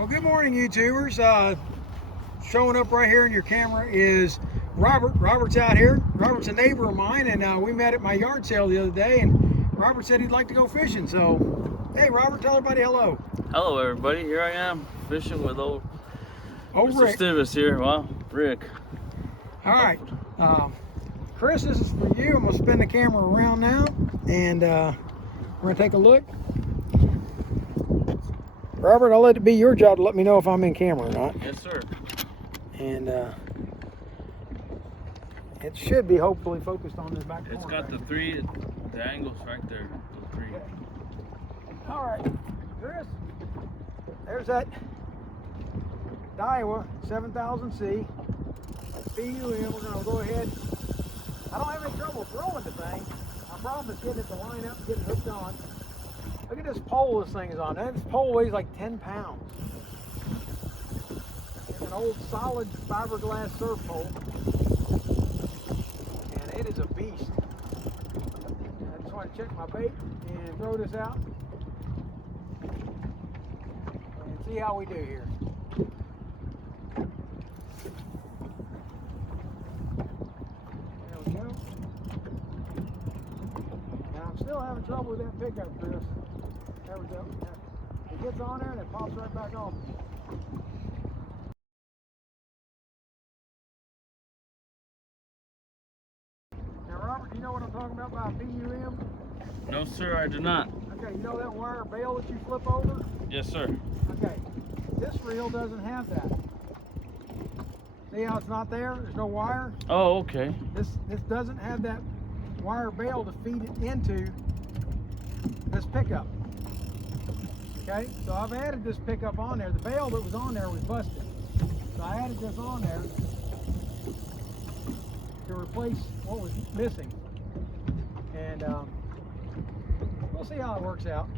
Well, good morning, YouTubers. Showing up right here in your camera is Robert. Robert's out here. Robert's a neighbor of mine, and we met at my yard sale the other day, and Robert said he'd like to go fishing. So, hey, Robert, tell everybody hello. Hello, everybody. Here I am fishing with old Mr. Rick. Stivus here. Well, Rick. All right. Chris, this is for you. I'm going to spin the camera around now, and we're going to take a look. Robert, I'll let it be your job to let me know if I'm in camera or not. Yes, sir. And it should be hopefully focused on this back corner. It's got the angles right there. The three. Okay. All right, Chris, there's that Daiwa 7000C. PUM, we're going to go ahead. I don't have any trouble throwing the thing. My problem is getting it to line up and getting hooked on. Look at this pole this thing is on. This pole weighs like 10 pounds. It's an old solid fiberglass surf pole. And it is a beast. I just want to check my bait and throw this out. And see how we do here. There we go. And I'm still having trouble with that pickup, Chris. There we go. It gets on there and it pops right back off. Now, Robert, do you know what I'm talking about by PUM? No, sir, I do not. Okay, you know that wire bail that you flip over? Yes, sir. Okay, this reel doesn't have that. See how it's not there? There's no wire. Oh, okay. This doesn't have that wire bail to feed it into this pickup. Okay, so I've added this pickup on there. The bail that was on there was busted. So I added this on there to replace what was missing. And we'll see how it works out.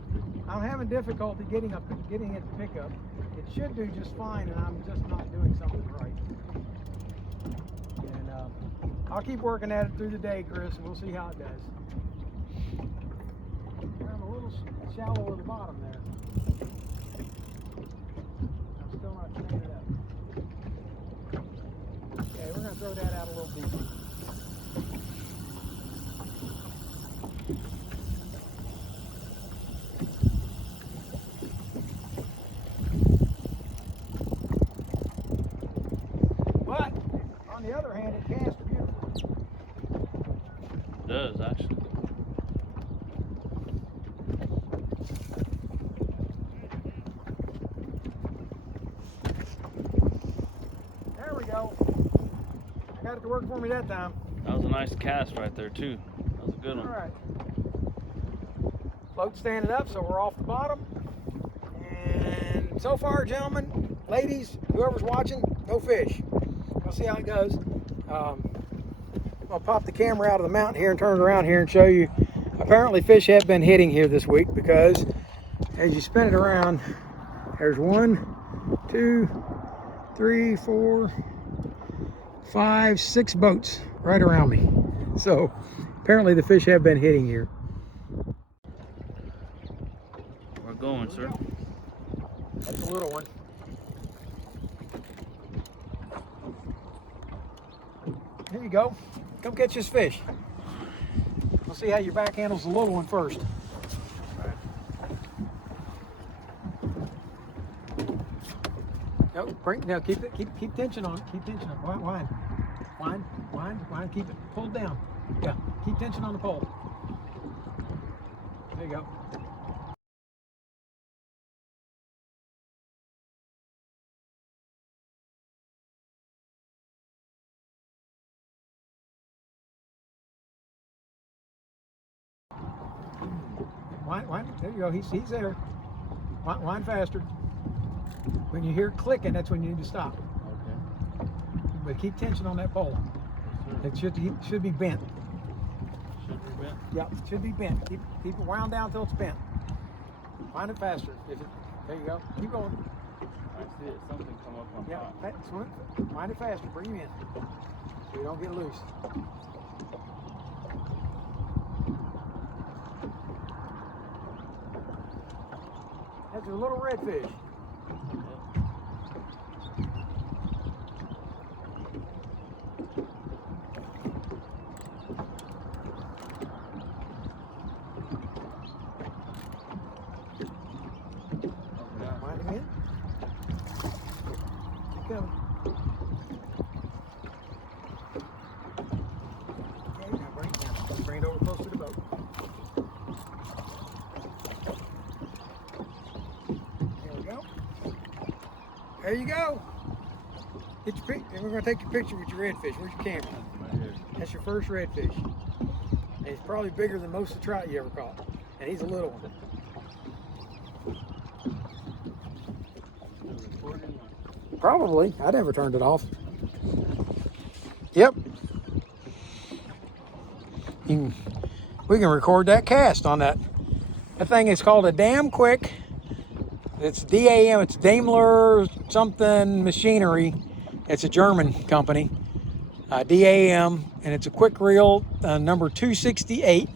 I'm having difficulty getting it to pick up. It should do just fine, and I'm just not doing something right. And I'll keep working at it through the day, Chris, and we'll see how it does. I'm a little shallow at the bottom there. I'm still not staying it up. Okay, we're going to throw that out a little deeper. But, on the other hand, it casts beautifully. It does, actually. There we go. I got it to work for me that time. That was a nice cast right there, too. That was a good one. All right. Float standing up, so we're off the bottom. And so far, gentlemen, ladies, whoever's watching, no fish. We'll see how it goes. I'll pop the camera out of the mountain here and turn it around here and show you. Apparently, fish have been hitting here this week because as you spin it around, there's 1, 2, 3, 4, 5, 6 boats right around me. So apparently the fish have been hitting here. We're going, sir. That's a little one. Here you go. Come catch this fish. We'll see how your back handles the little one first. No, now keep tension on it. Keep tension on it. Wind. Keep it pulled down. Yeah, keep tension on the pole. There you go. Wind. There you go. He's there. Wind faster. When you hear it clicking, that's when you need to stop. Okay. But keep tension on that pole. Yes, sir. It should be bent. Should be bent? Yeah, it should be bent. Keep it wound down until it's bent. Wind it faster. There you go. Keep going. I see it. Something come up on top. Yeah, wind it faster. Bring him in so you don't get loose. That's a little redfish. There you go. Get your pic, and we're gonna take your picture with your redfish. Where's your camera? Right here. That's your first redfish. And he's probably bigger than most of the trout you ever caught. And he's a little one. Probably. I never turned it off. Yep. We can record that cast on that. That thing is called a Damn Quick. It's DAM. It's Daimler something machinery. It's a German company. DAM, and it's a quick reel, number 268.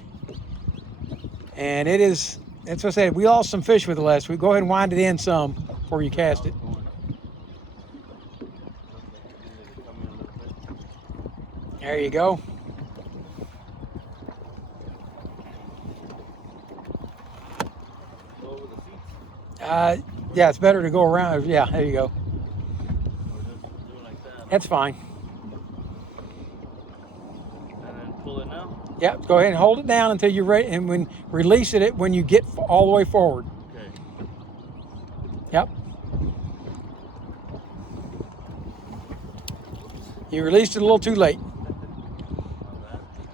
And it is, that's what I said, we lost some fish with it last week. Go ahead and wind it in some before you cast it. There you go. Yeah, it's better to go around. Yeah, there you go. That's fine. And then pull it now? Yeah, go ahead and hold it down until you're ready, and when release it when you get all the way forward. Okay. Yep. You released it a little too late.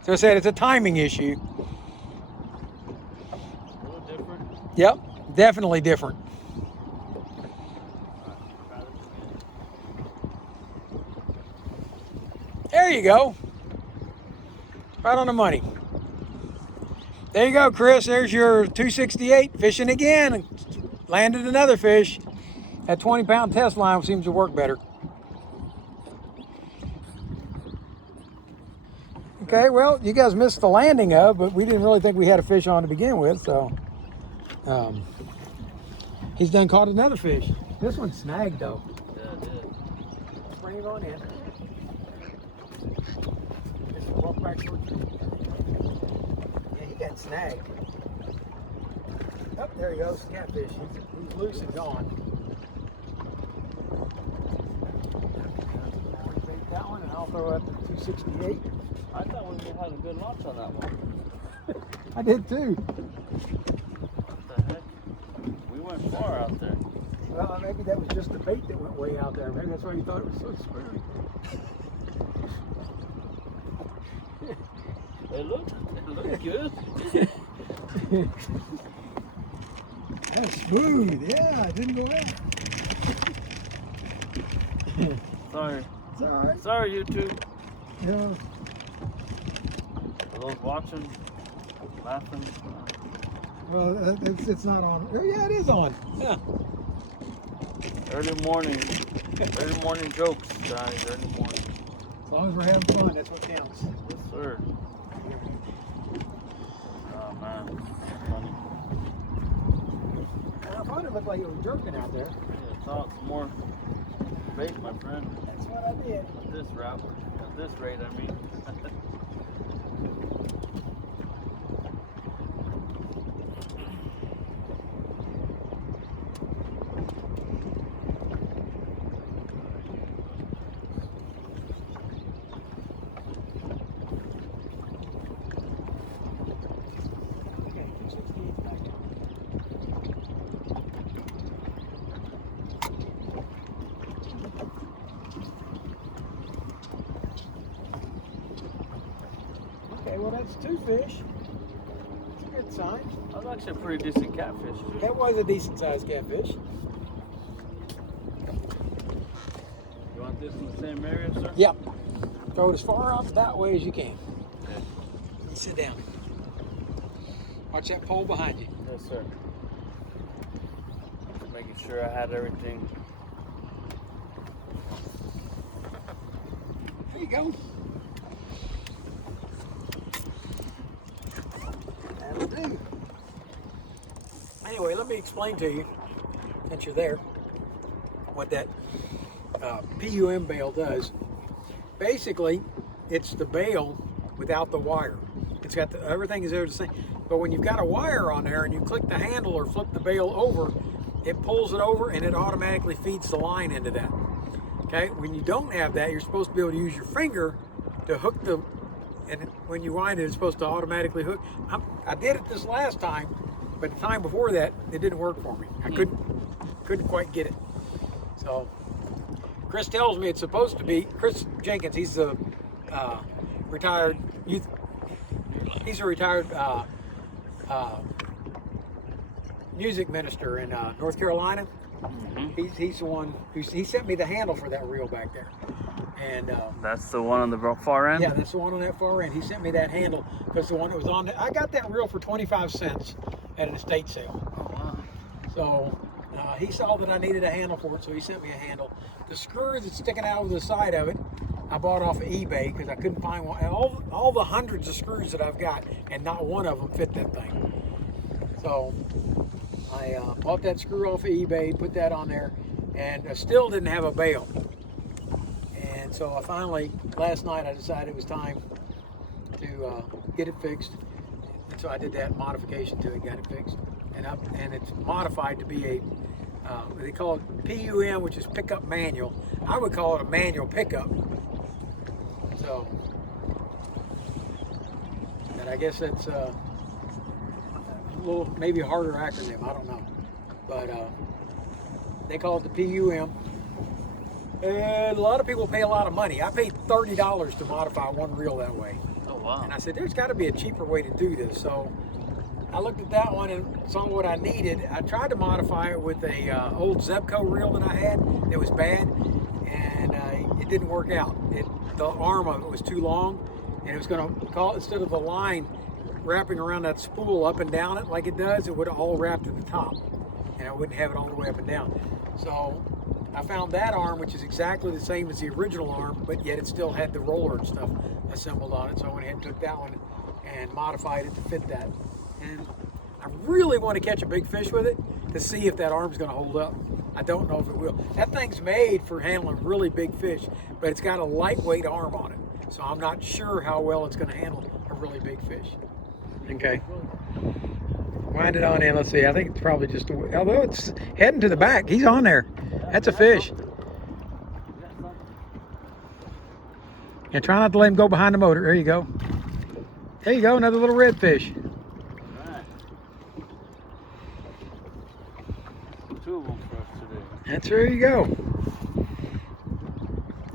So I said it's a timing issue. A little different. Yep, definitely different. There you go. Right on the money. There you go, Chris. There's your 268 fishing again. Landed another fish. That 20-pound test line seems to work better. Okay, well, you guys missed the landing of, but we didn't really think we had a fish on to begin with, so he's done caught another fish. This one snagged though. Yeah, it did. Let's bring it on in. Just walk back towards you. Yeah, he got snagged. Oh, there he goes, catfish. He's loose and gone. Take that one, and I'll throw out the 268. I thought we had a good launch on that one. I did too. What the heck? We went far out there. Well, maybe that was just the bait that went way out there. Maybe that's why you thought it was so smooth. It looked good. That's smooth. Yeah, it didn't go out. Sorry. It's all right. Sorry, YouTube. Yeah. For those watching, laughing. Well, it's not on. Oh, yeah, it is on. Yeah. Early morning jokes, guys. Early morning. As long as we're having fun, that's what counts. Yes, sir. Oh man, funny. I thought it looked like it was jerking out there. Yeah, thought some more bait, my friend. That's what I did. At this route, at this rate, I mean. Okay, well that's two fish. That's a good sign. That was actually a pretty decent catfish, too. That was a decent sized catfish. You want this in the same area, sir? Yep. Throw it as far out that way as you can. Okay. You sit down. Watch that pole behind you. Yes, sir. Just making sure I had everything. There you go. That'll do. Anyway, let me explain to you, since you're there, what that PUM bail does. Basically, it's the bail without the wire. It's got everything is there the same. But when you've got a wire on there and you click the handle or flip the bail over, it pulls it over and it automatically feeds the line into that. Okay, when you don't have that, you're supposed to be able to use your finger to hook the, and when you wind it, it's supposed to automatically hook. I did it this last time, but the time before that, it didn't work for me. I couldn't quite get it. So Chris tells me it's supposed to be Chris Jenkins. He's a retired youth. He's a retired music minister in North Carolina. Mm-hmm. He's the one he sent me the handle for that reel back there. And that's the one on the far end? Yeah, that's the one on that far end. He sent me that handle because the one that was on I got that reel for 25 cents at an estate sale. Oh, wow. So he saw that I needed a handle for it, so he sent me a handle. The screw that's sticking out of the side of it, I bought off of eBay because I couldn't find one. All the hundreds of screws that I've got, and not one of them fit that thing. So I bought that screw off of eBay, put that on there, and I still didn't have a bail. And so I finally, last night, I decided it was time to get it fixed. And so I did that modification to it, got it fixed. And it's modified to be a, they call it PUM, which is pickup manual. I would call it a manual pickup. So, and I guess that's a little, maybe a harder acronym, I don't know. But they call it the PUM. And a lot of people pay a lot of money. I paid $30 to modify one reel that way. Oh, wow. And I said, there's got to be a cheaper way to do this. So I looked at that one and saw what I needed. I tried to modify it with a old Zebco reel that I had that was bad, and it didn't work out. The arm of it was too long, and it was going to call, instead of the line wrapping around that spool up and down it like it does, it would all wrap to the top, and I wouldn't have it all the way up and down. So I found that arm, which is exactly the same as the original arm, but yet it still had the roller and stuff assembled on it. So I went ahead and took that one and modified it to fit that. And I really want to catch a big fish with it to see if that arm's going to hold up. I don't know if it will. That thing's made for handling really big fish, but it's got a lightweight arm on it. So I'm not sure how well it's going to handle a really big fish. Okay. Wind it on in. Let's see. I think it's probably just, although it's heading to the back. He's on there. That's a fish. And try not to let him go behind the motor. There you go. There you go. Another little redfish. Two of them for us today. That's there you go.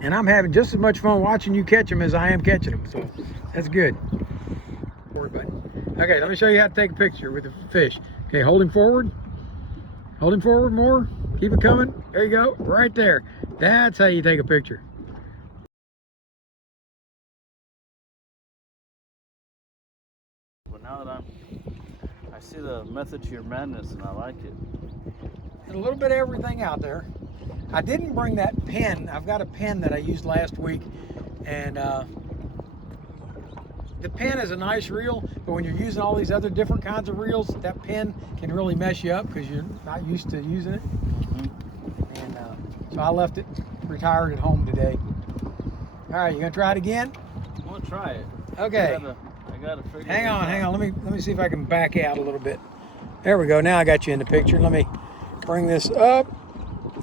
And I'm having just as much fun watching you catch them as I am catching them. So that's good. Forward button. Okay, let me show you how to take a picture with the fish. Okay, hold him forward. Hold him forward more. Keep it coming. There you go. Right there. That's how you take a picture. But now that I see the method to your madness, and I like it. And a little bit of everything out there. I didn't bring that pen. I've got a pen that I used last week, and the pen is a nice reel, but when you're using all these other different kinds of reels, that pen can really mess you up because you're not used to using it. Mm-hmm. And so I left it retired at home today. All right, you gonna try it again? I'm gonna try it. Okay. I gotta figure Hang it on. out. Let me see if I can back out a little bit. There we go. Now I got you in the picture. Let me bring this up.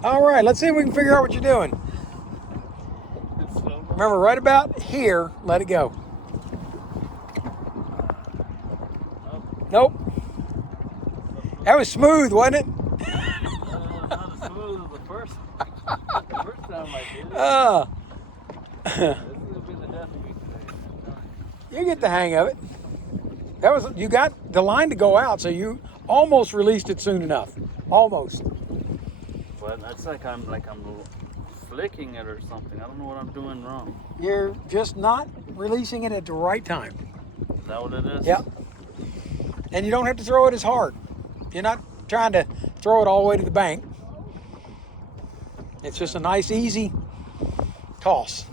All right, let's see if we can figure out what you're doing. Remember, right about here, let it go. Nope. That was smooth, wasn't it? Not as smooth as the first time I did it. This is gonna be the death of me today. You get the hang of it. That was, you got the line to go out, so you almost released it soon enough. Almost. But it's like I'm flicking it or something. I don't know what I'm doing wrong. You're just not releasing it at the right time. Is that what it is? Yep. And you don't have to throw it as hard. You're not trying to throw it all the way to the bank. It's just a nice, easy toss.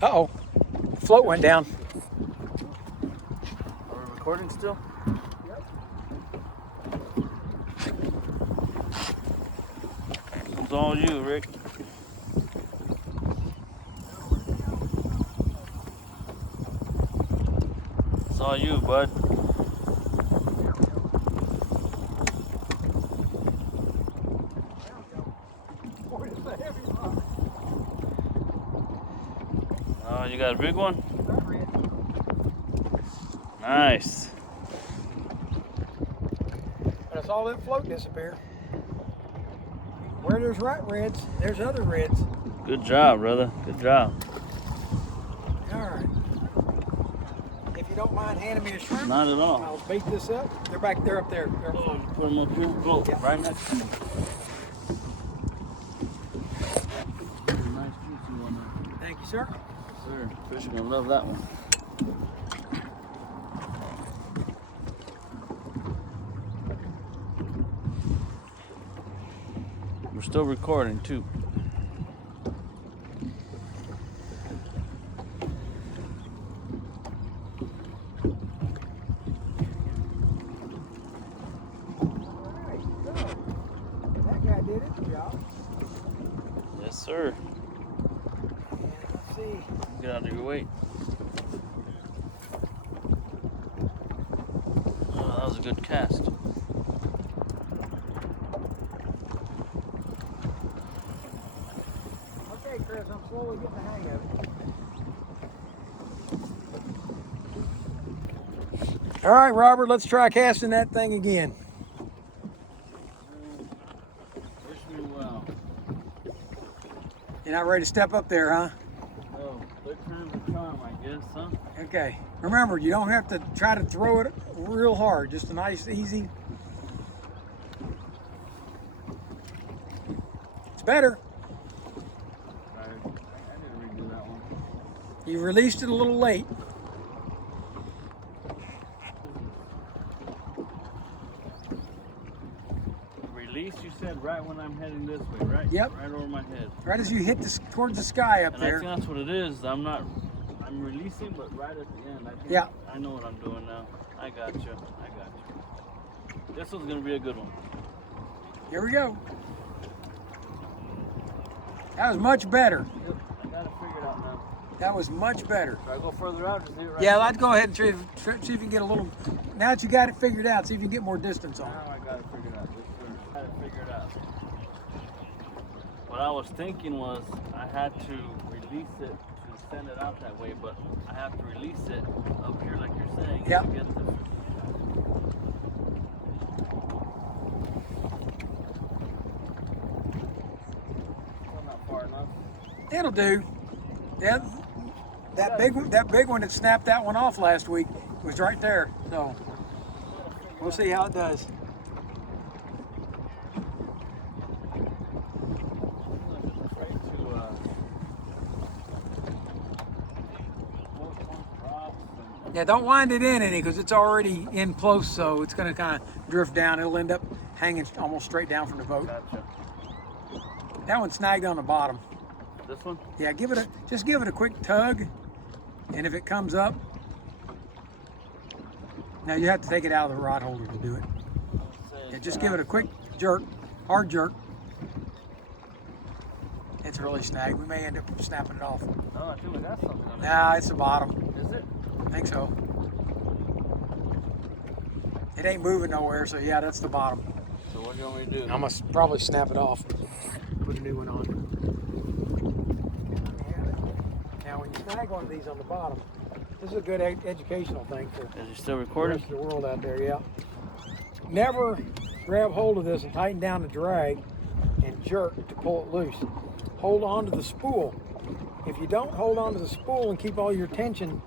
Uh-oh. The float went down. Are we recording still? Yep. It's all you, Rick. It's all you, bud. Oh, you got a big one? Nice. And I saw that float disappear. Where there's right reds, there's other reds. Good job, brother. Good job. All right. If you don't mind handing me a shrimp, Not at all. I'll bait this up. They're back there, up there. They're Oh, you put them up here? Oh, yeah. right next to me. Nice juicy one. Thank you, sir. Yes, sir. Fish are gonna love that one. We're still recording too. Alright, so that guy did it. Good job. Yes, sir. And let's see. Get out of your way. Oh, that was a good cast. Okay, Chris, I'm slowly getting the hang of it. All right, Robert, let's try casting that thing again. Wish me well. You're not ready to step up there, huh? Oh, third time's a charm, I guess, huh? Okay. Remember, you don't have to try to throw it real hard. Just a nice, easy. It's better. I didn't redo that one. You released it a little late. Release, you said, right when I'm heading this way, right? Yep. Right over my head. Right as you hit this towards the sky up And I there. think that's what it is. I'm releasing, but right at the end. I think Yeah. I know what I'm doing now. I got you. I got you. This one's gonna be a good one. Here we go. That was much better. Yep. I got it figured out now. That was much better. Should I go further out or just hit it right Yeah, there? let's go ahead and see if you can get a little. Now that you got it figured out, see if you can get more distance on it. Now I got it figured out. Yes, sir. Got it figured out. What I was thinking was I had to release it to send it out that way, but I have to release it up here like you're saying Yep. to get the. Still not far enough. It'll do. Yeah, that big one that snapped that one off last week was right there. So we'll see how it does. Yeah, don't wind it in any because it's already in close, so it's going to kind of drift down. It'll end up hanging almost straight down from the boat. Gotcha. That one snagged on the bottom. This one? Yeah, just give it a quick tug, and if it comes up, now you have to take it out of the rod holder to do it. Yeah, just give it a quick jerk, hard jerk. It's really snagged. We may end up snapping it off. No, I think we got something on it. Nah, it's the bottom. Is it? I think so. It ain't moving nowhere, so yeah, that's the bottom. So what do you want me to do? I'm gonna probably snap it off. Put a new one on. Now, when you snag one of these on the bottom, this is a good educational thing for Is it still the recording? rest of the world out there. Yeah. Never grab hold of this and tighten down the drag and jerk to pull it loose. Hold on to the spool. If you don't hold on to the spool and keep all your tension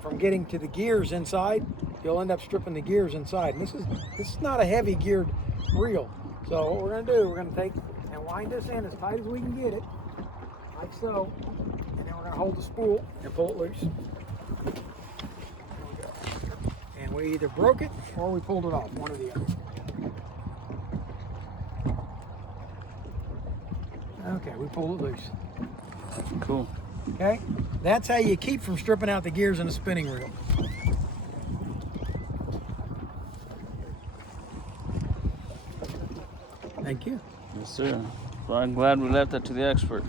from getting to the gears inside, you'll end up stripping the gears inside. And this is not a heavy geared reel. So what we're gonna do, we're gonna take and wind this in as tight as we can get it, like so, and then we're gonna hold the spool and pull it loose. There we go. And we either broke it or we pulled it off, one or the other. Okay, we pulled it loose. Cool. Okay, that's how you keep from stripping out the gears in a spinning reel. Thank you. Yes, sir. Well, I'm glad we left that to the expert.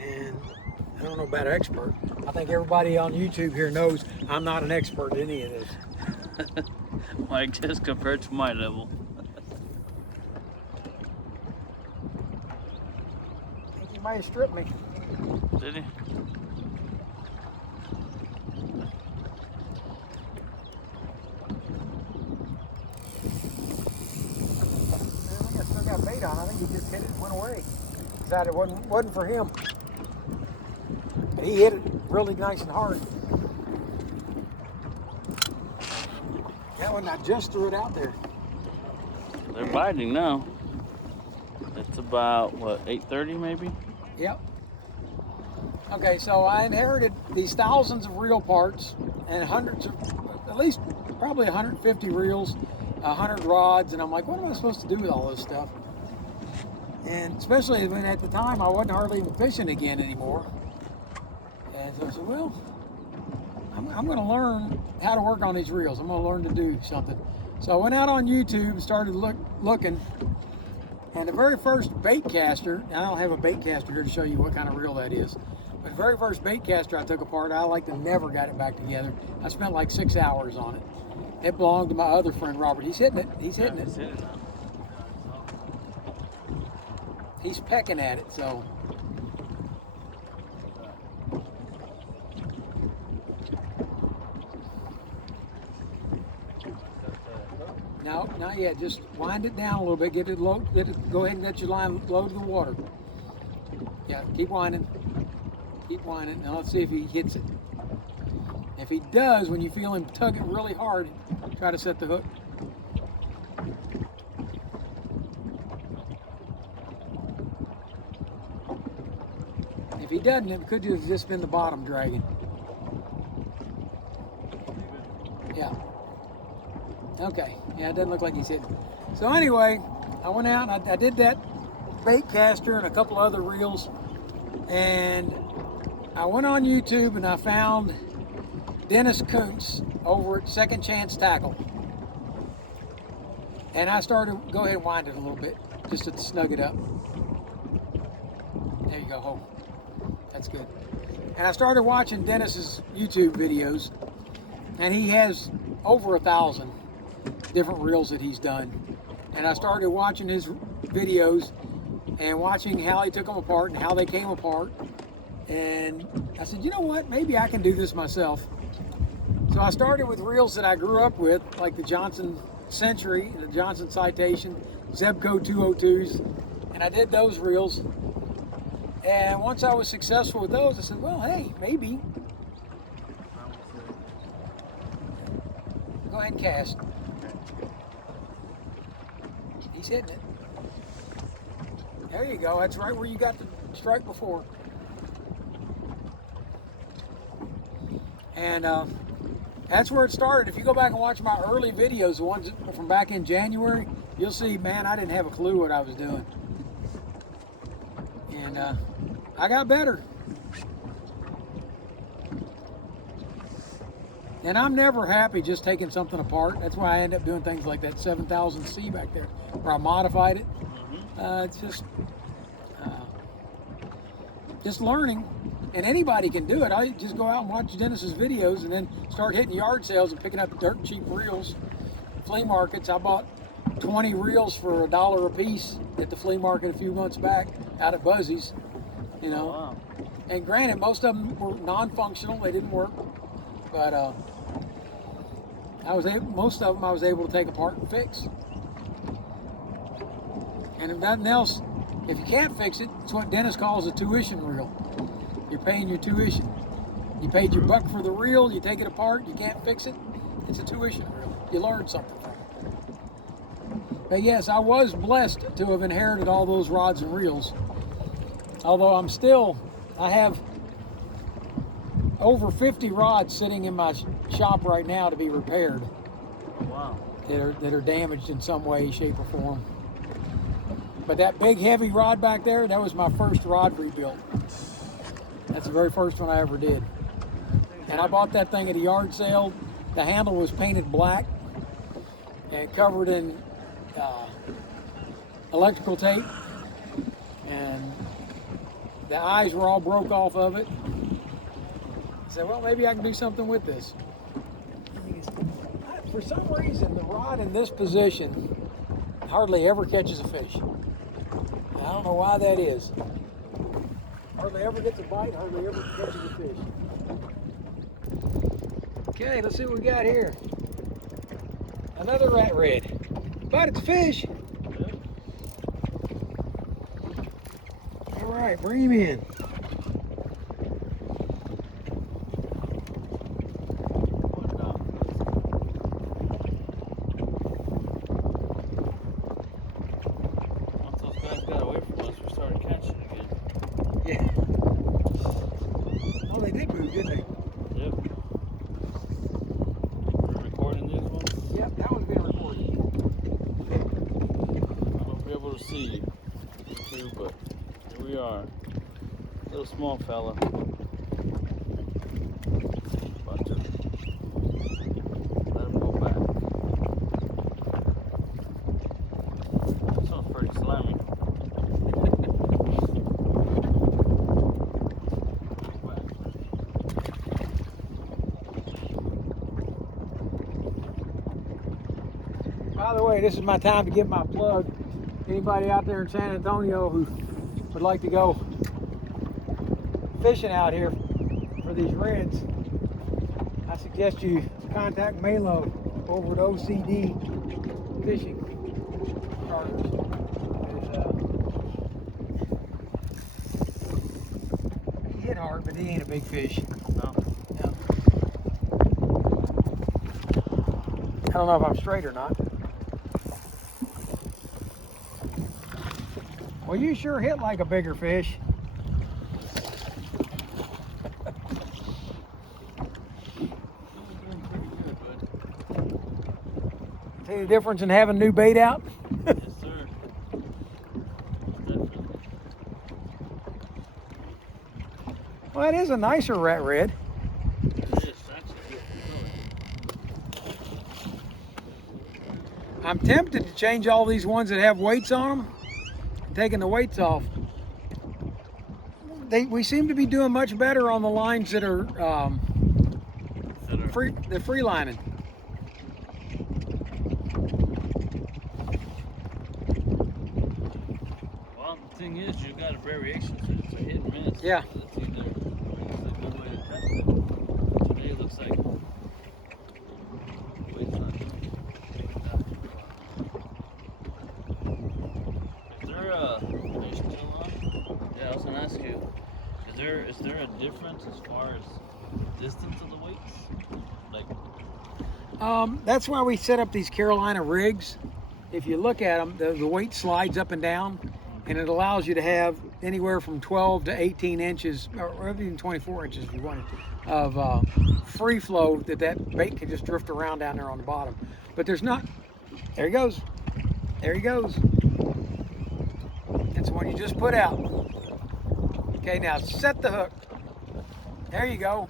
And I don't know about an expert. I think everybody on YouTube here knows I'm not an expert in any of this. Well, I guess compared to my level. I think he might have stripped me. Did he? hey, decided it wasn't for him. But he hit it really nice and hard. That one, I just threw it out there. They're biting now. It's about, what, 8:30 maybe? Yep. Okay, so I inherited these thousands of reel parts and hundreds of, at least probably 150 reels, 100 rods, and I'm like, what am I supposed to do with all this stuff? And especially when at the time I wasn't hardly even fishing again anymore. And so I said, well, I'm going to learn how to work on these reels. I'm going to learn to do something. So I went out on YouTube and started looking. And the very first bait caster, I don't have a bait caster here to show you what kind of reel that is. But the very first bait caster I took apart, I like to never got it back together. I spent like 6 hours on it. It belonged to my other friend, Robert. He's hitting it. He's hitting it. He's pecking at it, so. No, not yet. Just wind it down a little bit. Get it low. Go ahead and let your line low to the water. Yeah, keep winding. Keep winding. Now let's see if he hits it. If he does, when you feel him tug it really hard, try to set the hook. If he doesn't, it could have just been the bottom dragging. Yeah. Okay. Yeah, it doesn't look like he's hitting. So anyway, I went out and I did that bait caster and a couple other reels, and I went on YouTube and I found Dennis Kuntz over at Second Chance Tackle. And I started, go ahead and wind it a little bit, just to snug it up. There you go, hold. That's good. And I started watching Dennis's YouTube videos, and he has over 1,000 different reels that he's done. And I started watching his videos and watching how he took them apart and how they came apart. And I said, you know what, maybe I can do this myself. So I started with reels that I grew up with, like the Johnson Century and the Johnson Citation, Zebco 202s, and I did those reels. And once I was successful with those, I said, well, hey, maybe. Go ahead and cast. He's hitting it. There you go. That's right where you got the strike before. And that's where it started. If you go back and watch my early videos, the ones from back in January, you'll see, man, I didn't have a clue what I was doing. And I got better. And I'm never happy just taking something apart. That's why I end up doing things like that 7000C back there, where I modified it. It's just learning. And anybody can do it. I just go out and watch Dennis's videos and then start hitting yard sales and picking up dirt cheap reels. Flea markets. I bought 20 reels for $1 a piece at the flea market a few months back out at Buzzy's, you know. Oh, wow. And granted, most of them were non-functional. They didn't work. But most of them I was able to take apart and fix. And if nothing else, if you can't fix it, it's what Dennis calls a tuition reel. You're paying your tuition. You paid your buck for the reel, you take it apart, you can't fix it, it's a tuition reel. You learn something from it. But yes, I was blessed to have inherited all those rods and reels. Although I have over 50 rods sitting in my shop right now to be repaired. Wow. That are damaged in some way, shape, or form. But that big heavy rod back there, that was my first rod rebuild. That's the very first one I ever did. And I bought that thing at a yard sale. The handle was painted black and covered in electrical tape. And the eyes were all broke off of it. I said, well, maybe I can do something with this. For some reason, the rod in this position hardly ever catches a fish. I don't know why that is. Hardly ever gets a bite, hardly ever catches a fish. Okay, let's see what we got here. Another rat red. But it's a fish. right, bring him in. Once those guys got away from us, we started catching again. Yeah. Oh, they did move, didn't they? Yep. We're recording these ones. Yep, that one's being recorded. I won't be able to see you too, but here we are. Little small fella. About to let him go back. This one's pretty slimy. By the way, this is my time to give my plug. Anybody out there in San Antonio who would like to go fishing out here for these reds, I suggest you contact Malo over at OCD Fishing Charters. He hit hard, but he ain't a big fish. No. No. I don't know if I'm straight or not. Well, you sure hit like a bigger fish. See the difference in having new bait out? Yes, sir. Definitely. Well, it is a nicer rat red. It is actually good. I'm tempted to change all these ones that have weights on them, taking the weights off. We seem to be doing much better on the lines that are free lining. Well, the thing is, you got a variation, so it's a hit and miss. Yeah. It's either a good way to test it. Today it looks like weight's not good. Is there a fish still on? Yeah, I was gonna ask you. Is there a difference as far as distance of the weights? Like, That's why we set up these Carolina rigs. If you look at them, the weight slides up and down, and it allows you to have anywhere from 12 to 18 inches, or even 24 inches if you wanted, of free flow that bait can just drift around down there on the bottom. But there's not. There he goes. There he goes. That's the one you just put out. Okay, now set the hook. There you go.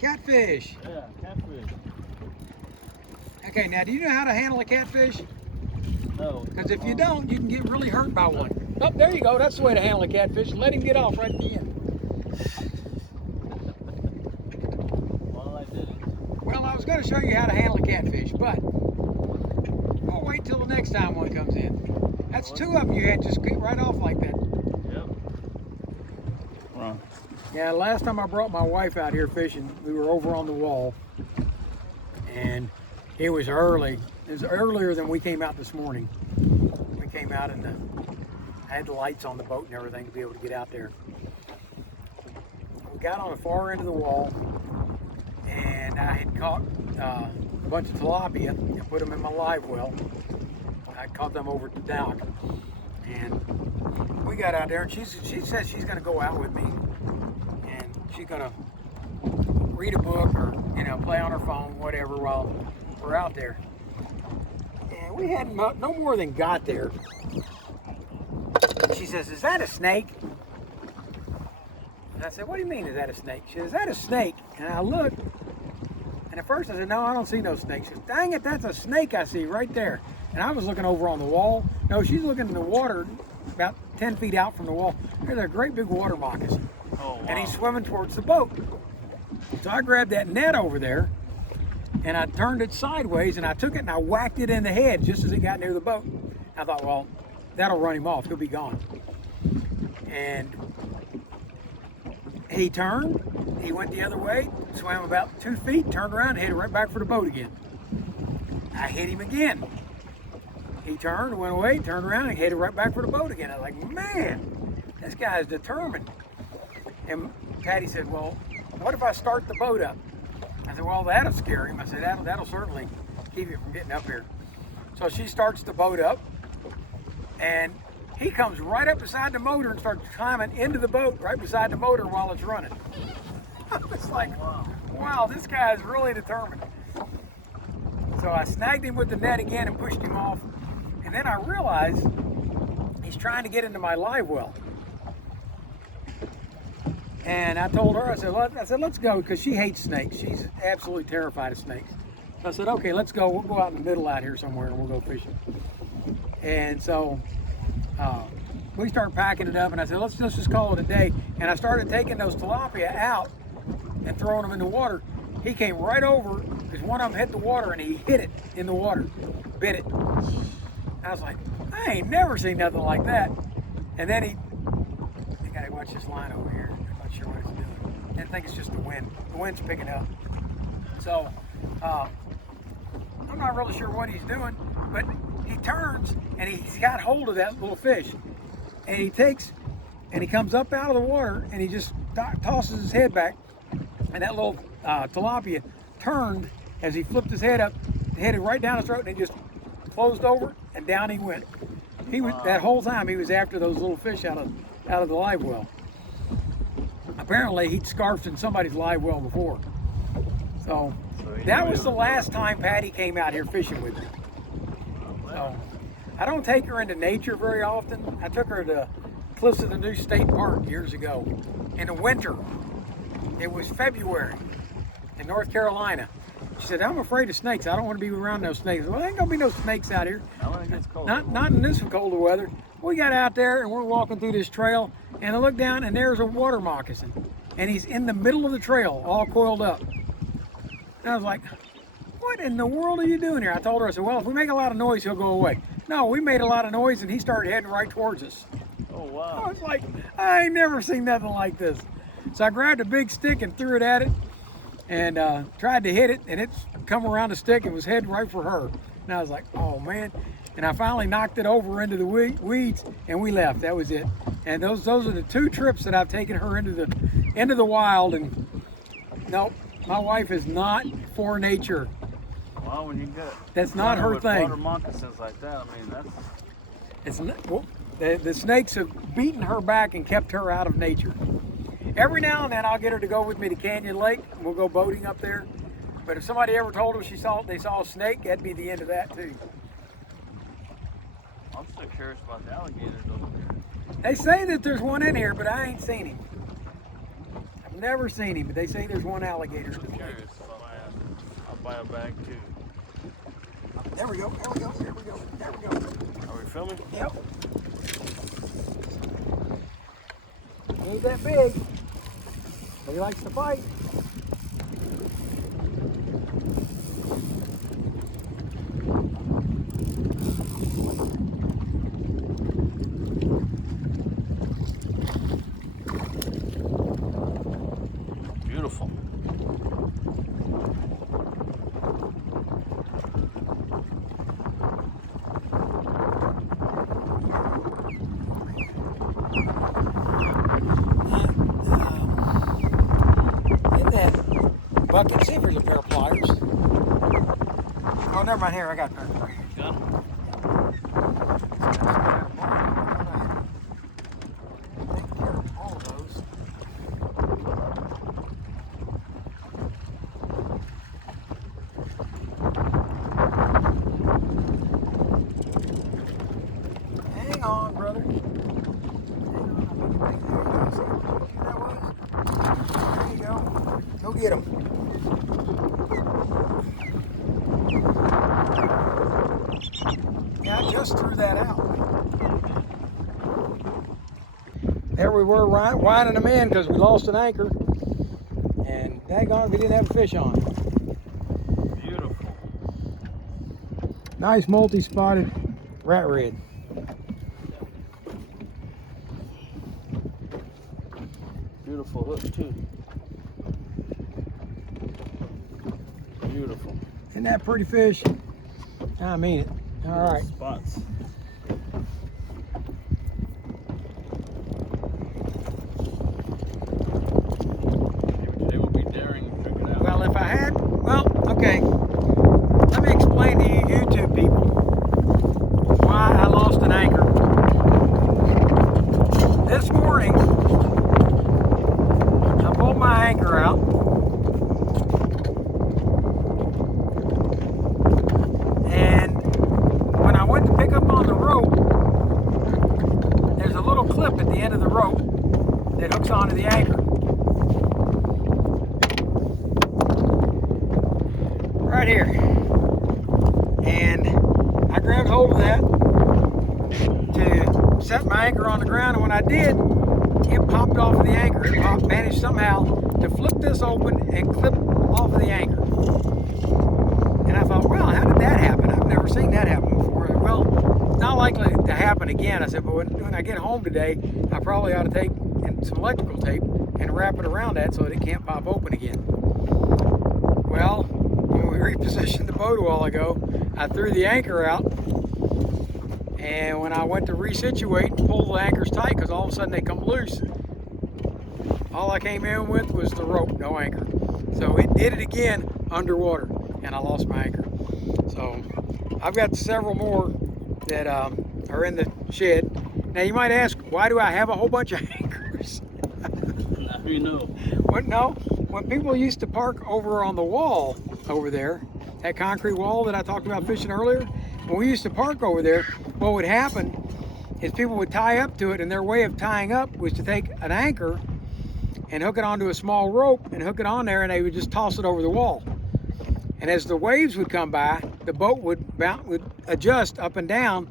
Catfish. yeah, catfish. Okay, now do you know how to handle a catfish? No. Because if you don't, you can get really hurt by one. Oh, there you go. That's the way to handle a catfish. Let him get off right at the end. Well, I did it. Well, I was going to show you how to handle a catfish, but we'll wait till the next time one comes in. That's two of them you had just get right off like that. Yep. Wrong. Yeah, last time I brought my wife out here fishing, we were over on the wall, and it was early. It was earlier than we came out this morning. We came out and I had the lights on the boat and everything to be able to get out there. We got on the far end of the wall, and I had caught a bunch of tilapia and put them in my live well. I caught them over at the dock, and we got out there, and she says she's going to go out with me, and she's going to read a book or play on her phone, whatever, while we're out there. And we hadn't no more than got there. She says, "Is that a snake?" And I said, "What do you mean, is that a snake?" She says, "Is that a snake?" And I looked, and at first I said, "No, I don't see no snake." She said, "Dang it, that's a snake I see right there." And I was looking over on the wall. No, she's looking in the water about 10 feet out from the wall. There's a great big water moccasin. Oh, wow. And he's swimming towards the boat. So I grabbed that net over there, and I turned it sideways, and I took it and I whacked it in the head just as it got near the boat. I thought, well, that'll run him off. He'll be gone. And he turned. He went the other way, swam about 2 feet, turned around, and headed right back for the boat again. I hit him again. He turned, went away, turned around, and headed right back for the boat again. I was like, man, this guy's determined. And Patty said, well, what if I start the boat up? I said, well, that'll scare him. I said, that'll certainly keep him from getting up here. So she starts the boat up, and he comes right up beside the motor and starts climbing into the boat right beside the motor while it's running. I was like, wow, this guy is really determined. So I snagged him with the net again and pushed him off. And then I realized he's trying to get into my live well. And I told her, I said, let's go, because she hates snakes. She's absolutely terrified of snakes. So I said, okay, let's go. We'll go out in the middle out here somewhere and we'll go fishing. And so we started packing it up, and I said, let's just call it a day. And I started taking those tilapia out and throwing them in the water. He came right over, because one of them hit the water, and he hit it in the water, bit it. I was like, I ain't never seen nothing like that. And then I gotta watch this line over here. I'm not sure what it's doing. I think it's just the wind. The wind's picking up. So I'm not really sure what he's doing, but he turns and he's got hold of that little fish, and he takes and he comes up out of the water, and he just tosses his head back, and that little tilapia turned as he flipped his head up, headed right down his throat, and he just closed over, and down he went. He was that whole time he was after those little fish out of the live well. Apparently he'd scarfed in somebody's live well before. So that was the last time Patty came out here fishing with me. So I don't take her into nature very often. I took her to Cliffs of the New State Park years ago in the winter. It was February in North Carolina. She said, I'm afraid of snakes. I don't want to be around no snakes. Well, there ain't gonna be no snakes out here. Not in this colder weather. We got out there and we're walking through this trail, and I look down and there's a water moccasin, and he's in the middle of the trail, all coiled up. And I was like, what in the world are you doing here? I told her, I said, well, if we make a lot of noise, he'll go away. No, we made a lot of noise, and he started heading right towards us. Oh, wow. I was like, I ain't never seen nothing like this. So I grabbed a big stick and threw it at it, and tried to hit it, and it's come around the stick and was heading right for her. And I was like, oh man. And I finally knocked it over into the weeds, and we left. That was it. And those are the 2 trips that I've taken her into the wild. And no, my wife is not for nature. Well, when you get that's not her thing. Water moccasins like that, I mean, that's. It's not, well, the snakes have beaten her back and kept her out of nature. Every now and then I'll get her to go with me to Canyon Lake, and we'll go boating up there. But if somebody ever told her they saw a snake, that'd be the end of that too. I'm so curious about the alligators over there. They say that there's one in here, but I ain't seen him. I've never seen him, but they say there's one alligator. I'm curious. I'll buy a bag too. There we go. There we go. There we go. There we go. Are we filming? Yep. He ain't that big, but he likes to fight. Beautiful. Bucket, see if there's a pair of pliers. Oh, never mind. Here, I got a pair of pliers. Done. Take care of all of those. Hang on, brother. Hang on. See what that was? There you go. Go get them. Yeah, I just threw that out. There we were winding them in because we lost an anchor, and daggone, we didn't have a fish on. Beautiful. Nice multi-spotted rat red. Beautiful hook too. Beautiful. Isn't that a pretty fish? I mean it. All right. Spots. They will be daring to trick it out. Well, if I had, well, okay. Let me explain to you YouTube people why I lost an anchor. This morning, I pulled my anchor out. And when I went to pick up on the rope, there's a little clip at the end of the rope that hooks onto the anchor. Right here. And I grabbed hold of that to set my anchor on the ground, and when I did, it popped off of the anchor. It managed somehow to flip this open and clip off of the anchor. And I thought, well, how did that happen? I've never seen that happen before. Well, it's not likely to happen again. I said, but when I get home today, I probably ought to take some electrical tape and wrap it around that so that it can't pop open again. Well, when we repositioned the boat a while ago, I threw the anchor out, and when I went to resituate and pull the anchors tight, because all of a sudden they come loose, all I came in with was the rope, no anchor. So it did it again underwater, and I lost my anchor. So I've got several more that are in the shed. Now you might ask, why do I have a whole bunch of anchors? Now you know. What? No, when people used to park over on the wall over there, that concrete wall that I talked about fishing earlier, when we used to park over there, what would happen is people would tie up to it, and their way of tying up was to take an anchor and hook it onto a small rope and hook it on there, and they would just toss it over the wall. And as the waves would come by, the boat would adjust up and down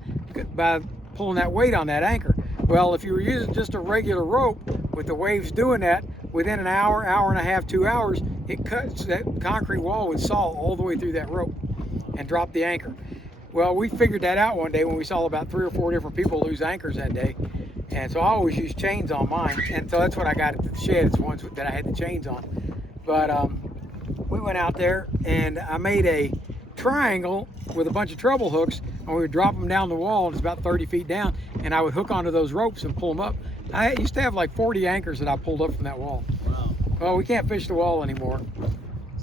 by pulling that weight on that anchor. Well, if you were using just a regular rope with the waves doing that, within an hour, hour and a half, 2 hours, it cuts, that concrete wall would saw all the way through that rope and drop the anchor. Well, we figured that out one day when we saw about 3 or 4 different people lose anchors that day. And so I always use chains on mine. And so that's what I got at the shed, it's ones that I had the chains on. But we went out there and I made a triangle with a bunch of treble hooks, and we would drop them down the wall, and it's about 30 feet down, and I would hook onto those ropes and pull them up. I used to have like 40 anchors that I pulled up from that wall. Wow. Well, we can't fish the wall anymore.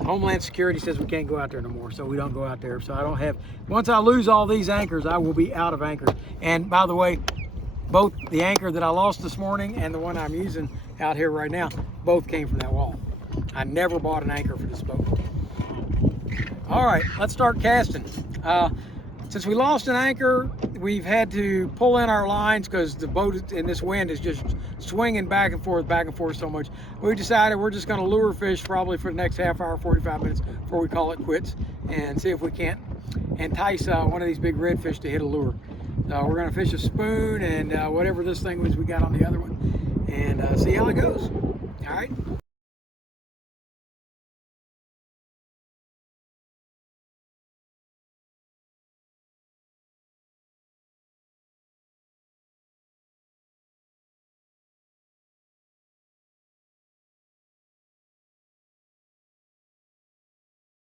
Homeland Security says we can't go out there no more, so we don't go out there. So I don't have, once I lose all these anchors, I will be out of anchors. And by the way, both the anchor that I lost this morning and the one I'm using out here right now, both came from that wall. I never bought an anchor for this boat. All right, let's start casting. Since we lost an anchor, we've had to pull in our lines because the boat in this wind is just swinging back and forth so much. We decided we're just going to lure fish probably for the next half hour, 45 minutes before we call it quits, and see if we can't entice one of these big redfish to hit a lure. We're going to fish a spoon and whatever this thing was we got on the other one, and see how it goes. All right.